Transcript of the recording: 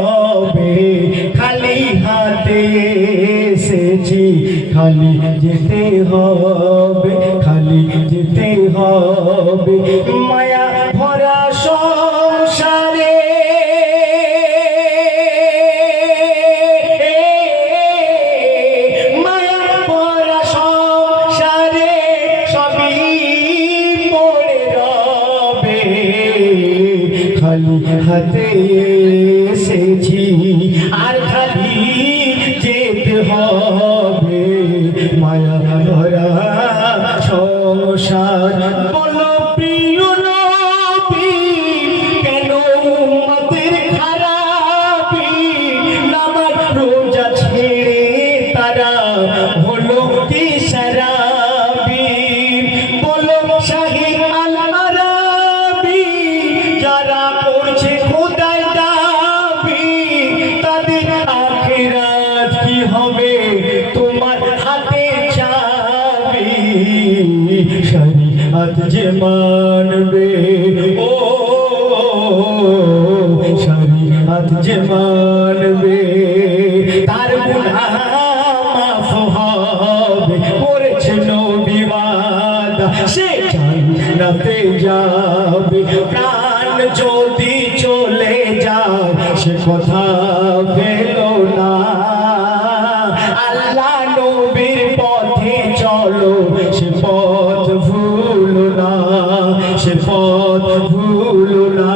হবে, খালি হাতে এসেছি, খালি যেতে হবে, খালি যেতে হবে। মায়া ভরা সংসারে মায়া ভরা সংসারে সবই পড়ে রবে, খালি হাতে এসেছি আর খালি যেতে হবে। মায়া ভরা সংসার। বলো প্রিয় নবী, কেন উম্মতের খারাপি, নামাজ রোজা ছেড়ে তারা হলো কি শরাবি। বলো শাহী আল আরাবী, যারা করছে খোদার দাবি, তাদের আখিরাত কি হবে, তোমার হাতে চাবি। শরীয়ত যে মানবে, ও শরীয়ত যে মানবে, তার গুনাহ মাফ হবে। করেছে নবী ওয়াদা, সে জান্নাতে যাবে। প্রাণ যদি চলে যায়, সে কথা ভেলো না। আল্লাহ নবীর পথে চলো, সে পথ ভুলো না, সে পথ ভুলো না।